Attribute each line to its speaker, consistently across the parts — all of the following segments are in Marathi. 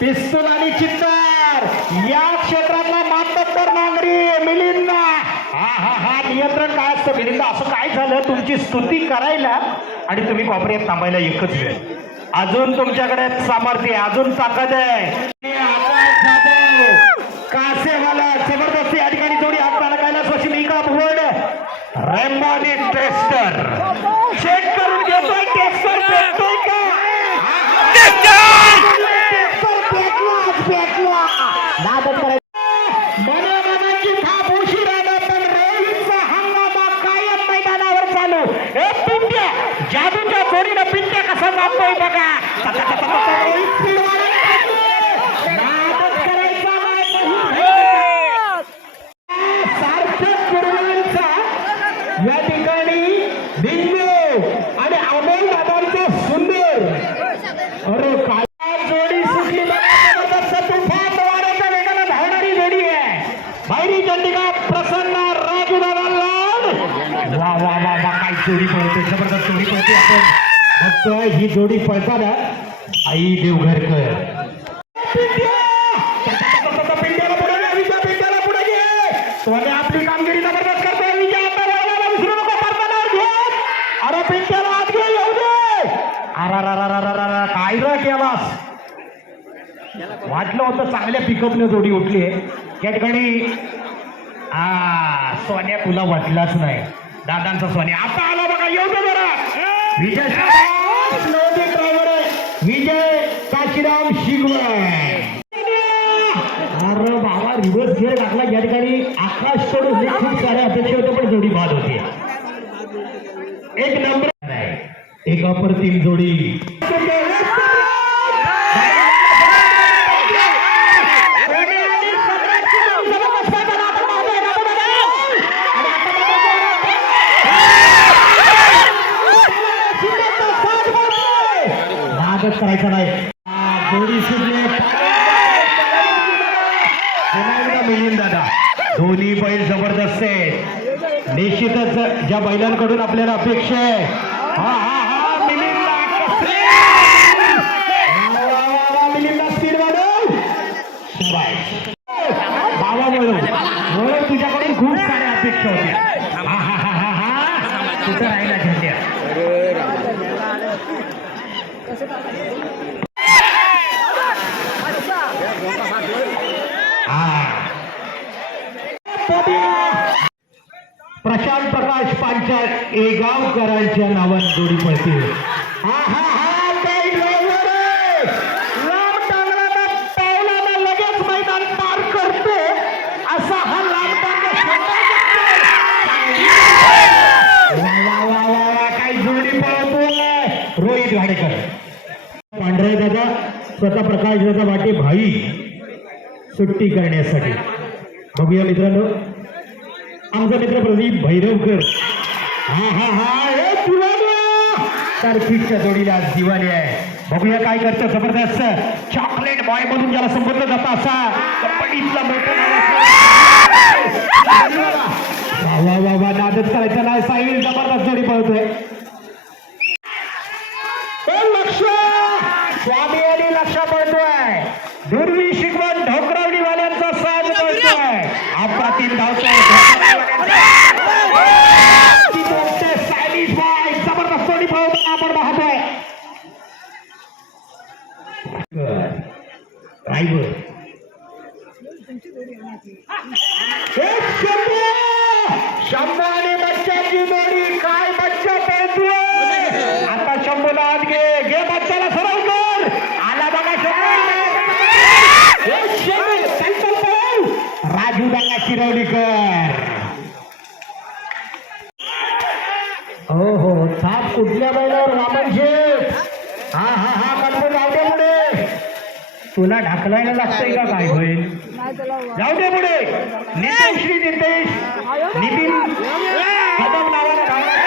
Speaker 1: पिस्तूल आणि चित्तर. या क्षेत्रातला मातब्बर नांगरी मिलिंद. हा हा हा नियंत्रण काय असतं मिलिंद? असं काय झालं? तुमची स्तुती करायला आणि तुम्ही कॉपऱ्यात थांबायला एकच वेळ. अजून तुमच्याकडे सामर्थ्य आहे, अजून ताकद आहे. हे आकाश कासेवाला जबरदस्ती या ठिकाणी जोडी हात टाकायला सशिमिका भुवड रेमॉनी टेस्टर चेक करून घेतोय टेस्टर भेटतोय का मनोरंजनाची थाप उशिरानं पण रोहितचा हंगामा कायम मैदानावर चालू हे पिंट्या जादूच्या जोडीनं पिंट्या कसा जातोय बघा. जोडी पळताना आई देवघरकर. पिंट्या! पुढे घे, पुढे घे. आपली कामगिरी जबरदस्त करतोय. विजय नको अरे पिंट्याला आत घे येऊ दे. अरारारारारारा, काय र केलास? वाटलं होतं चांगल्या पिकअपने जोडी उठली आहे. त्या ठिकाणी हा सोन्या तुला वाटलाच नाही. दादांचा सोन्या. आता आला बघा येऊ दे जरा. विजय रिव्हर्स या ठिकाणी आकाश सोडून हे खूप साऱ्या अपेक्षा होत्या पण जोडी बाद होती. एक नंबर आहे एक अप्रतिम जोडी. करायचा नाही. जोडी सुटली पुन्हा एकदा मिलिंद दादा. दोन्ही बैल जबरदस्त आहे. निश्चितच ज्या बैलांकडून आपल्याला अपेक्षा आहे. हा हा हा बाबा बोलव तुझ्याकडून खूप साऱ्या अपेक्षा होत्या. हा हा हा हा हा. तुझं राहिला झेंड्या? प्रकाश एगावकरांच्या नावात जोडी पडते. हा हा हा रोहित घाडेकर पांढरे दादा स्वतः प्रकाश दादा वाटे भाई सुट्टी करण्यासाठी बघूया मित्रांनो आमचा मित्र प्रदीप भैरवकर हा हा हा ए तुला तारखीच्या जोडीला आज दिवाळी आहे. बघूया काय करतं जबरदस्त. चॉकलेट बॉय मधून ज्याला संबोधलं जात असा. कपडीतला मोठा वा वा वा वा नादच करायचा नाही. साहिल जबरदस्त जोडी पळतोय. ए, लक्ष! स्वामी आणि लक्ष पळतोय. दुर्वी शिकवण ढोकरावडी वाल्यांचा साज पळतोय. अप्रतिम धावतोय स्टायलिश बॉय जबरदस्त जोडी पळताना आपण पाहतोय ड्रायव्हर शंभू आणि बच्चाची जोडी काय बच्चा पळतोय आता शंभूला आत घे घे बच्चाला सरळ कर आला बघा शंभू ए, शंभू, चल, चल, पळ. राजू दादा शिरवलीकर हो हो थाप कुठल्या बैलावर वामन शेठ हा हा हा कल्पू जाऊ दे पुढे. तुला ढकलायला लागतंय का काय होईल जाऊ दे पुढे. नितेश श्री नितेश. नितीन. कदम नावानं धावणारा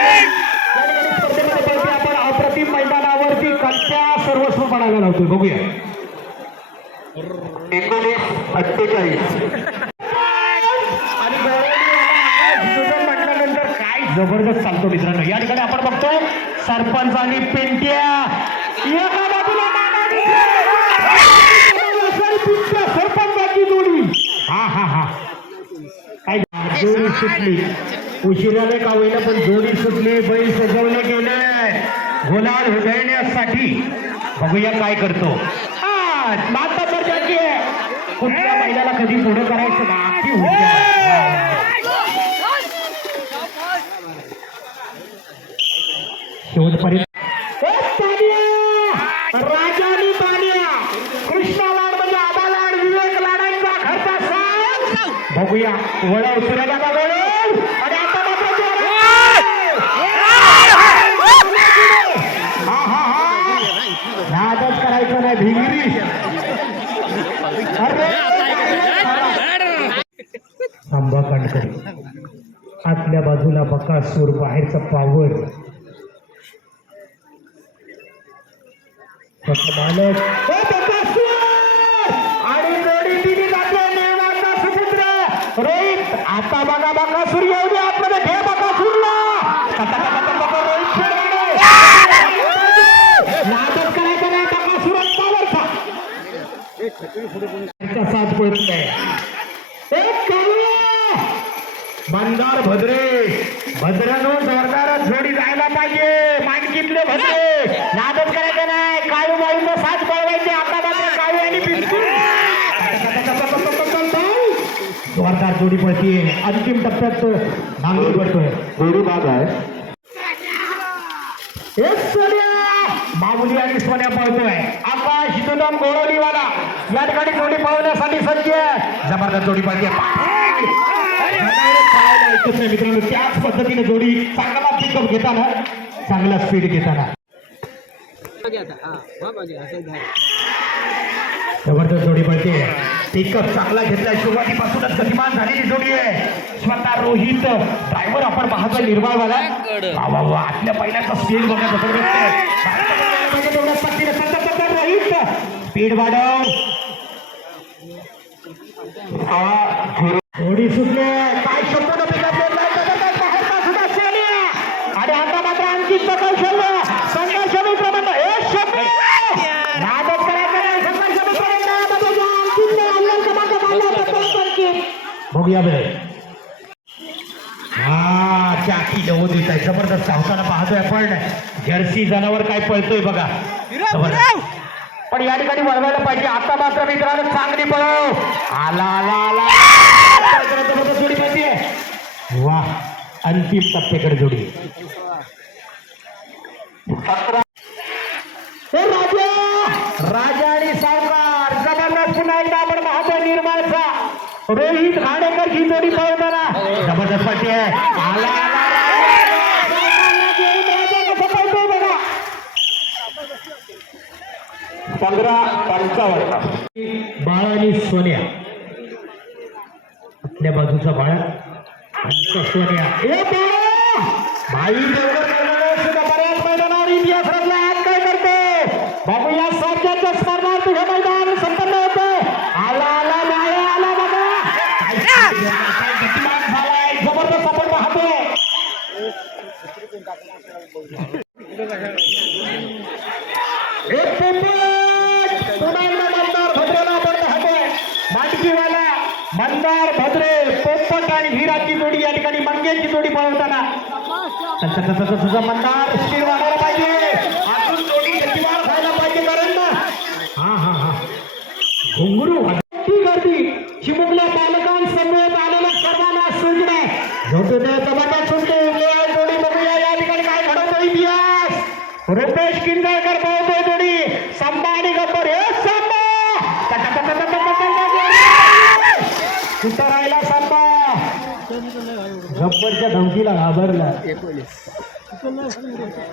Speaker 1: आपण अप्रतिम मैदानावरती कल्प्या सर्वस्व पडायला लावतोय. बघूया. एकोणीस अठ्ठेचाळीस. आणि गौरवनीय म्हटल्यानंतर काय जबरदस्त चालतो मित्रांनो. या ठिकाणी आपण बघतो सरपंच आणि पेंट्या एका बाजूला नाना सुटली उशिराने का होईना पण जोडी सुटली बैल सजवले गेले. गुलाल उधळण्यासाठी बघूया काय करतो. हा माता दर्जाची आहे. कुठल्या महिन्याला कधी पुढे करायचं? बाकी शेवटपर्यंत ए, तान्या! राजानी तान्या कृष्णा लाड म्हणजे आबा लाड विवेक लाडांचा घरचा साथ बघूया वळव सूर्यदादा वळव. आणि आता मात्र जोरात. हा हा हा. नादच करायचं नाही भिंगरी. अरे! आंबा कांडकरी. आतल्या बाजूला बकासूर बाहेरचा पावर मालक! आणि आता बघा बघा सूर्य दे आतमध्ये. घे बघा सूर्य! कटा, करायचं नाही पावरचा साथ एक करूया! भद्रे भद्रानो जोरदार जोडी जायला पाहिजे मानकीतले भद्रे नादच करायचं नाही काळू बाळूचा साथ पळवायचे आता मात्र काळू आणि पिंटू जोरदार जोडी पळतीये अंतिम टप्प्यात नांगरी पडतोय जोडी बाद आहे. बाबुली आणि सोन्या पळतोय आकाश दुदम गोळवलीवाला या ठिकाणी जोडी पळवण्यासाठी सज्ज आहे. जबरदस्त जोडी नाही मित्रांनो त्याच पद्धतीने जोडी चांगला पिकअप घेताना चांगला स्पीड घेताना. जबरदस्त जोडी पळते पिकअप चांगला घेतलाय. सुरुवातीपासूनच गतिमान झालेली जोडी आहे. स्वतः रोहित ड्रायव्हर आपण पाहतोय वा वा वा आतल्या पहिल्याचा स्पीड बघा जबरदस्त आहे. तेवढ्याच पट्टीने सतत सतत रोहित. स्पीड वाढव. जोडी सुटले काय शब्द पिकअप बाहेरचा सुद्धा सेने आणि आता मात्र आणखी कौशल्य संघर्ष मित्र म्हणतो हे शब्द नादच करायचं नाही संघर्ष मित्र म्हणतो बघूया अंतिम अल्लाह क्रमांक बांधला होता तो संकेत. बरं. हा चाकी देऊ देत आहे जबरदस्त. धावताना पाहतोय आपण. जर्सी जनावर काय पळतोय बघा. पण या ठिकाणी वळवायला पाहिजे. आता मात्र मित्रांनो चांगली पळव. आला आला आला. जबरदस्त जोडी पळतीये वा अंतिम टप्प्याकडे जोडी हे राजा राजा आणि सावकार जबरदस्त पुन्हा एकदा आपण पाहतोय निर्माळचा रोहित घाणेकर ही जोडी पाहताना जबरदस्त पाठी आहे. आला पंधरा पंचावन्न बाळ आणि सोन्या. आपल्या बाजूचा बाळ आणि सोन्या. ए बाळा! भाई बरोबर करणारे सुद्धा बऱ्याच मैदानावर इतिहास रचला आज काय करते बाबू या सारख्याच्या स्पर्धा तुझ्या मैदान संपन्न होते आला आला बाळा आला बघा काय काय गतिमान झालाय जबरदस्त आपण पाहतोय एक पोपट पुन्हा एकदा मंदार भद्रेला आपण पाहतोय मांडकीवाला मंदार भद्रे पोपट आणि हिराची जोडी या ठिकाणी मंगेची जोडी पळवताना मंदार स्पीड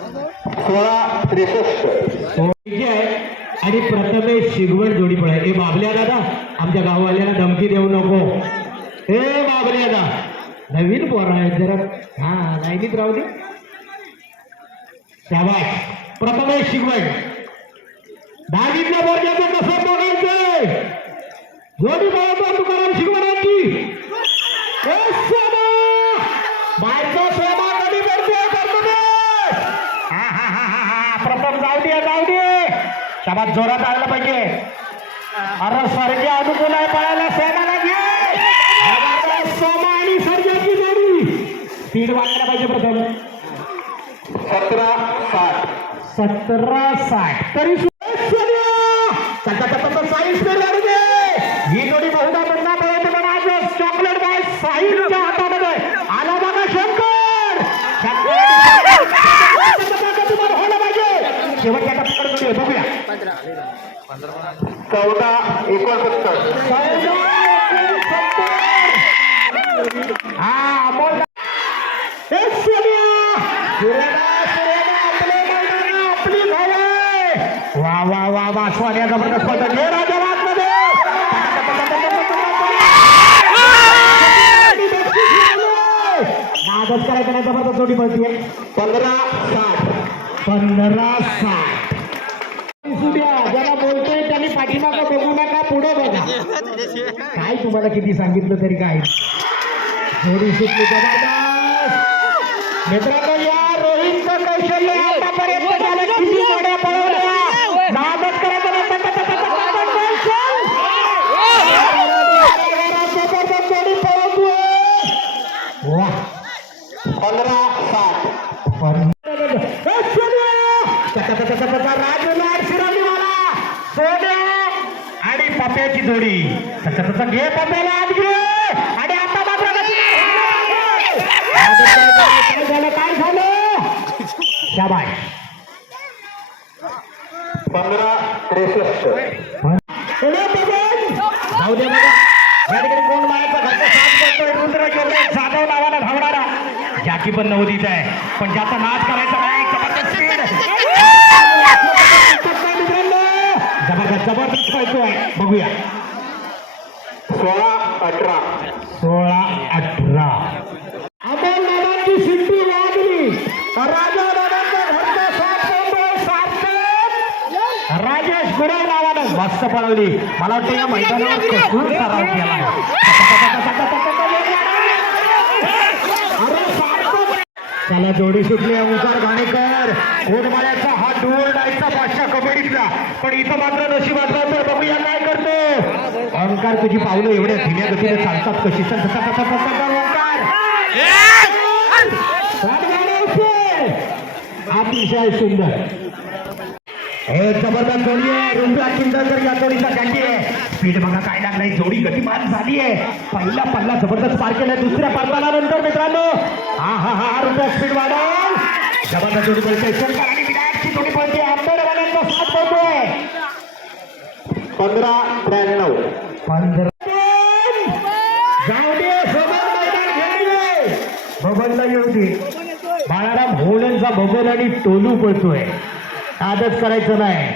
Speaker 1: सोळा त्रेसष्ट आणि प्रथमेश शिगवण जोडी पळाय ए बाबल्या दादा आमच्या गाववाल्याला धमकी देऊ नको. ए बाबल्या दादा नवीन पोर आहेत जरा. हा लाईनीत राहू दे. शाबाश प्रथमेश शिगवण. दहावीतल्या वर्गाचं कसं बघायचंय? जोडी बघतो तुकाराम शिगवणांची. बाहेरचा सोमा! कधी करते करतो शबाद जोरात आला पाहिजे. अरे सर्जा अनुकूल आहे पळायला सेनाला घे. सोमा आणि सर्जाची जोडी. स्पीड वाढायला पाहिजे प्रथम.
Speaker 2: सतरा साठ.
Speaker 1: सतरा साठ. तरी साई स्पीड
Speaker 2: चौदा एकोणसत्तर.
Speaker 1: हा आपले. वा वा वा वा सोन्या जबरदस्त पद्धत घे राजा आतमध्ये. नादच करायचं नाही जबरदस्त जोडी
Speaker 2: पंधरा साठ.
Speaker 1: पंधरा साठ सूर्या ज्याला बोलतोय त्यांनी पाठीमागं बघू नका पुढे बघा. काय तुम्हाला किती सांगितलं तरी काय? थोडी सुटली मित्रांनो या पप्याची जोडी. घे पप्याला आत घे. आणि आता मात्र. काय झालं काय झालं शाबाय
Speaker 2: पंधरा त्रेसष्ट
Speaker 1: जाऊ दे बघा या ठिकाणी कोण मायाचा घरचा साथ करतोय रुद्र जोडे. जाधव नावाला धावणारा. ज्याची पण नवदीच आहे. पण ज्याचा नाच करायचा नाही जबरदस्त. जबरदस्त. जबरदस्त पळतोय बघूया.
Speaker 2: सोळा अठरा.
Speaker 1: सोळा अठरा. अमोल दादांची सिद्धी वाजली राजा दादांचा घरचा सात राजेश गुरव नावानं मस्त पळवली. मला वाटतं या मैदानावर कसूर सराव केला त्याला जोडी सुटली ओंकार घाणेकर कोटमाळ्याचा हा डुअर डायचा बादशाह कबड्डीतला पण इथं मात्र नशिबातला तर बघूया काय करतो? ओंकार तुझी पावलं एवढ्या धीम्या गतीने चालतात कशी? तर चल, चल, चल, ओंकार. अतिशय सुंदर. हे जबरदस्त जोडी आहे. रुंबा किंदकर या जोडीचा स्पीड बघा काय लागलाय. जोडी गतिमान झाली आहे पहिला पल्ला जबरदस्त पार केलाय. दुसऱ्या पालताला नंतर मित्रांनो. हा हा हा रुपया स्पीड वाढव. जबरदस्त जोडी पळते. शंकर आणि विराटची जोडी पळते. आंबेडवाल्यांचा साथ पळतोय.
Speaker 2: पंधरा त्र्याण्णव.
Speaker 1: पंधरा. बबनला येऊ दे. बाळाराम होळ्यांचा बबन आणि टोलू पळतोय. आदच करायचं नाही.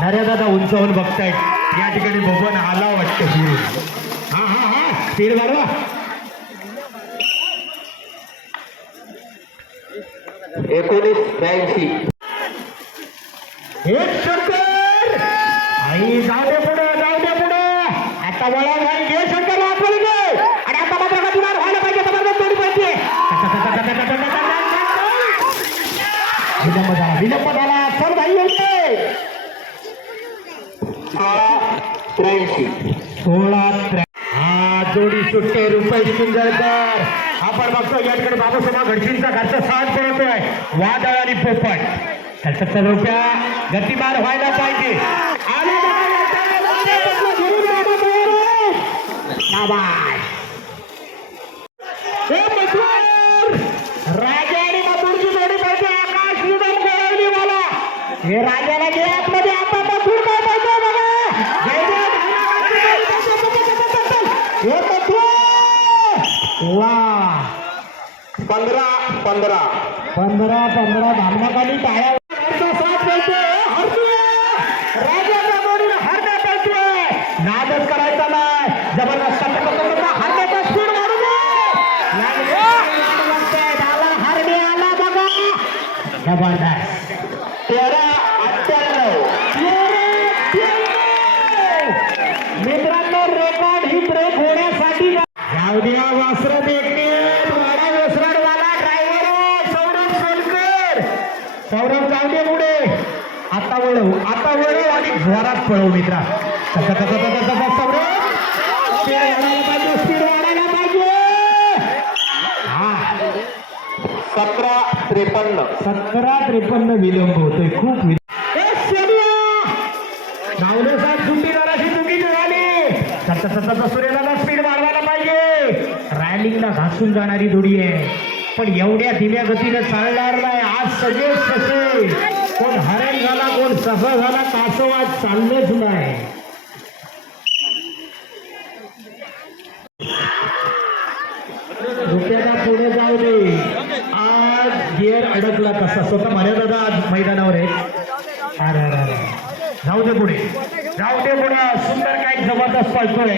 Speaker 1: नऱ्या दादा उंचावून बघतायत. या ठिकाणी बबन आला वाटतं फिरून. हा हा हा. स्पीड वाढवा
Speaker 2: एकोणीस ब्याऐंशी.
Speaker 1: एक शंकर! आई जाऊ दे पुढे जाऊ दे पुढे. आता वळा घाल घे शंकर आतमध्ये घे. आणि आता मात्र गतिमान व्हायला पाहिजे जबरदस्त जोडी पाहिजे. विलंब झाला विलंब झाला चल भाई येते
Speaker 2: सोळा त्र्याऐंशी
Speaker 1: सोळा हा जोडी सुट्टे रुपये सुंदरकर आपण बघतो याकडे बाबासाहेब घडशींचा घरचा साथ पडतोय वादळ आणि पोपट. त्याचा रुपया. गतिमान व्हायला पाहिजे आणि बघा, या टाळ्याला धरून बाबा तयार आहे. शाबास. हे मथुर! राजा आणि मथुरची जोडी पाहिजे आकाश निधन कळवली मला हे राजाला घे आतमध्ये आता मथुर काय पाहिजे बघा जय जय हे मथुर! वा
Speaker 2: पंधरा पंधरा
Speaker 1: पंधरा पंधरा धामण्याखाली टाळ्या हरचा साथ मिळतोय, हरतोय. राजाच्या जोडीनं हरण्यात येतोय. नादच करायचा नाही जबरदस्त हरण्याचा स्पीड वाढू दे लागले. लागतंय. आला हरणे आला बघा जबरदस्त
Speaker 2: तेरा अठ्ठ्याण्णव.
Speaker 1: मित्रांनो रेकॉर्ड ही ब्रेक होण्यासाठी जाऊ द्या वासर देखणे वाडा ड्रायव्हर सौरभ सोलकर. सौरभ जाऊ दे पुढे. आता वळव आता वळव आणि घरात पळव मित्रा.
Speaker 2: त्रेपन्न
Speaker 1: विलंब होतोय. खूप विलंब. ए, शेड्या! सूर्यदादा स्पीड वाढवायला पाहिजे. रॅलिंगला घासून जाणारी जोडी आहे. पण एवढ्या धीम्या गतीने चालणार नाही. आज सगळे ससे. कोण हरण झाला कोण सफळ झाला कासवाज चाललंच नाही. रुपयाला पुढे जाऊ दे. गिअर अडकला तसा स्वतः माझ्या दादा आज मैदानावर आहे. अरे अरे अरे. जाऊ दे पुढे. जाऊ दे पुढे. सुंदर काय जबरदस्त पळतोय.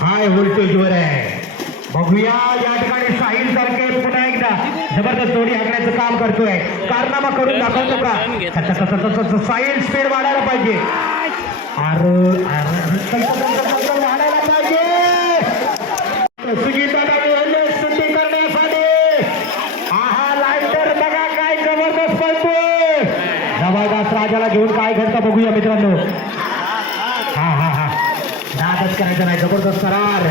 Speaker 1: हाय व्होल्टेजवर आहे. बघूया या ठिकाणी साहिल सारखे पुणे एकदा जबरदस्त जोडी हाकण्याचं काम करतोय. कारनामा करून दाखवतो का? साईल स्पीड वाढायला पाहिजे वाढायला पाहिजे. करण्यासाठी आहा बघा काय जबरदस्त पळतोय जबरदस्त राजाला घेऊन काय घडतं बघूया मित्रांनो. हा हा हा. नादच करायचं नाही. जबरदस्त करार.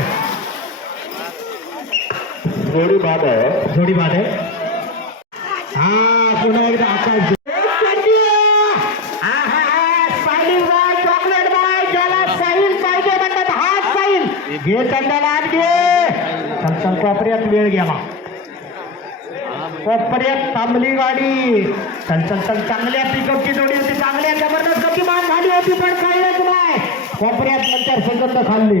Speaker 2: जोडी बाद आहे.
Speaker 1: जोडी बाद आहे. हा पुन्हा एकदा आकाश घे आत घे. चल कोपऱ्यात वेळ गेला कोपऱ्यात थांबली गाडी. चल चल चल चांगल्या पिकअपची जोडी होती. चांगल्या जबरदस्त गतिमान झाली होती पण कळलंच नाही. कोपऱ्यात नंतर सेकंद खाल्ली.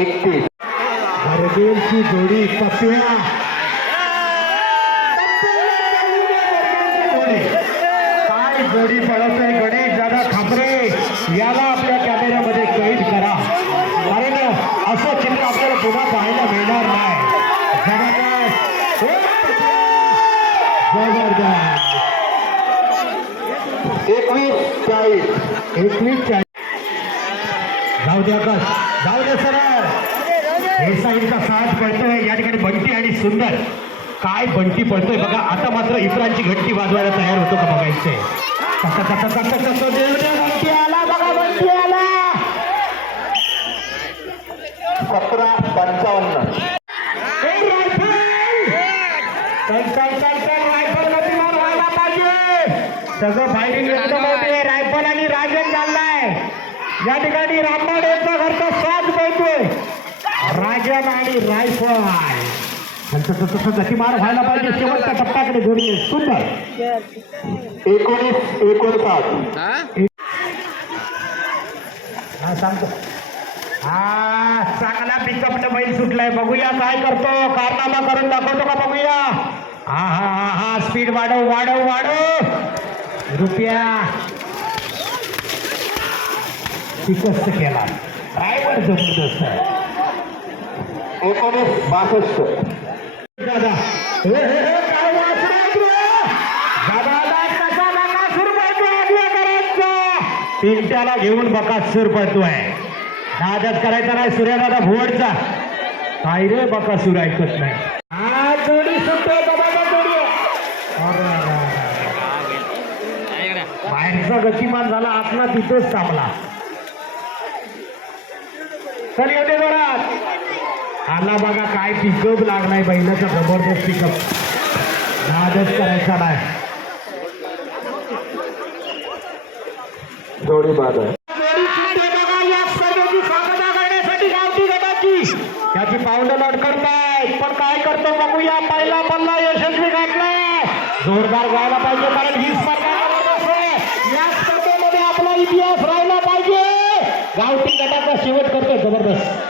Speaker 2: एकतीस
Speaker 1: बरगेलची जोडी पप्या काय जोडी पडत आहे गणेश दादा खापरे. याला आपल्या कॅमेऱ्यामध्ये कैद करा. कारण असं चित्र आपल्याला पुन्हा पाहायला मिळणार नाही. जबरदस्त.
Speaker 2: एकवीस चाळीस.
Speaker 1: एकवीस चाळीस. जाऊ द्या आकाश साथ पडतोय या ठिकाणी बंटी आणि सुंदर. काय बंटी पडतोय बघा आता मात्र इतरांची घंटी वाजवायला तयार होतो का बघायचंय कसं कसं कसं कसं बंटी आला बघा बंटी आला.
Speaker 2: सतरा पंचावन्न.
Speaker 1: सगळं फायरिंग रायफल आणि राजन चाललाय. या ठिकाणी रामबाडेचा घरचा साथ मिळतोय राजन आणि रायफल तसं गतिमान व्हायला पाहिजे. शेवटच्या टप्प्याकडे आहे. सुंदर.
Speaker 2: एकोणीस एकोणसाठ.
Speaker 1: हा? सांगतो. हा चांगला पिकअप बैल सुटलाय. बघूया काय करतो. कारनामा करून दाखवतो का बघूया? हा हा हा हा. स्पीड वाढव वाढव वाढव. रुपया. शिकस्त केला. ड्रायव्हर जबरदस्त आहे.
Speaker 2: एकोणीस बासष्ट.
Speaker 1: अभियकरांचा? पिंट्याला घेऊन बकासूर पडतोय नादच करायचा नाही सूर्यदादा भुवडचा. काय रे बकासूर ऐकत नाही. बाहेरचा गतिमान झाला आतला तिथेच थांबला. चल येते दे आला बघा काय पिकअप लागलाय बैलाचा जबरदस्त पिकअप नादच करायचा नाही.
Speaker 2: जोडी बाद आहे.
Speaker 1: त्याची पावलं लढकरताय पण काय करतो बघूया. पहिला बल्ला यशस्वी घातला जोरदार गायला पाहिजे कारण ही स्पर्धा. या स्पर्धेमध्ये आपला इतिहास राहिला पाहिजे. गावठी गटाचा शेवट करतो जबरदस्त.